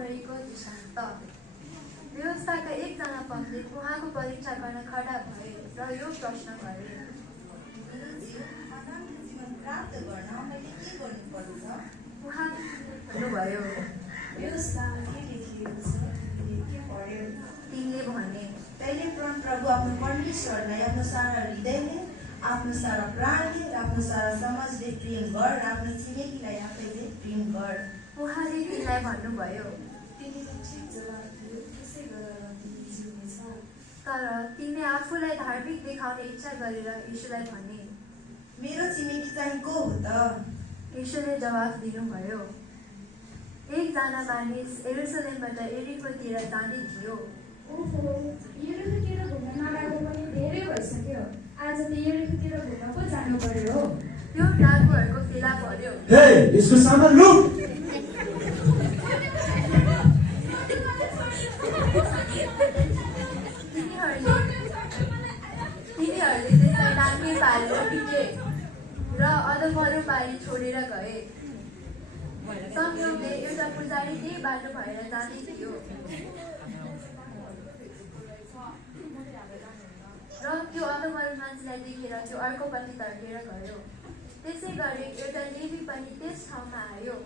गरेको दृष्टान्त। व्यवस्थाका एकजना पण्डित उहाँको परीक्षा गर्न खडा भए र यो प्रश्न गरे, प्राप्त गर्न मैले के गर्नुपर्छ? उहाँले भन्नुभयो, व्यवस्थामा के लेखिएको छ के पढ्यो? तिनले भने, तैँले प्रभु आफ्नो परमेश्वरलाई आफ्नो सारा हृदयले, आफ्नो सारा प्राणले र आफ्नो सारा समाजले प्रेम गर र आफ्नो छिमेकीलाई आफैले प्रेम गर। उहाँले तिनलाई भन्नुभयो, तिनीले ठिक जवाफ दियो, त्यसै गरेर तिमी जिउनेछ। तर तिनले आफूलाई धार्मिक देखाउने इच्छा गरेर यीशुलाई भने, मेरो छिमेकी चाहिँ को हो त? यीशुले जवाफ दिनुभयो, एकजना मानिस यरुसलेमबाट यरीकोतिर जाँदै थियो। ओहो, यरीकोतिर घुम्न नगएको पनि धेरै भइसक्यो। आज त यरीकोतिर घुम्न पो जानु पर्यो हो। त्यो डाकुहरूको फेला पर्यो। हे, यसको सामान लुट। तिनीहरूले त्यसलाई नाङ्गे पारेर पिटे र अधमरो पारी छोडेर गए। संयोगले एउटा पुजारी त्यही बाटो भएर जाँदै थियो र त्यो अधमरो मान्छेलाई देखेर त्यो अर्कोपट्टि तर्केर गयो। त्यसै गरी एउटा लेवी पनि त्यस ठाउँमा आयो।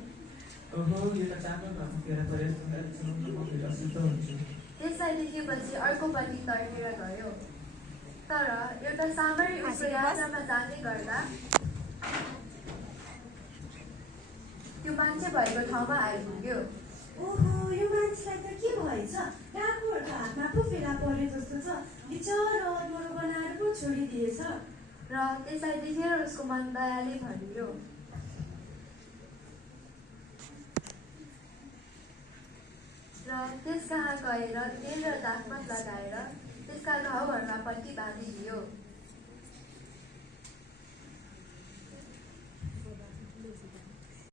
त्यसलाई देखेपछि अर्कोपट्टि तर्केर गयो। तर एउटा सामरी उसको यात्रामा जाँदै गर्दा त्यो मान्छे भएको ठाउँमा आइपुग्यो। ओहो, यो मान्छेलाई त के भएछ? डाकुहरूको हातमा पो फेला परे जस्तो छ। बिचरा अधमरो बनाएर पो छोडिदिएछ। र त्यसलाई देखेर उसको मन दयाले भरियो। र त्यस कहाँ गएर तेल र दागमत लगाएर त्यसका घाउहरूमा पट्टी बाँधिदियो।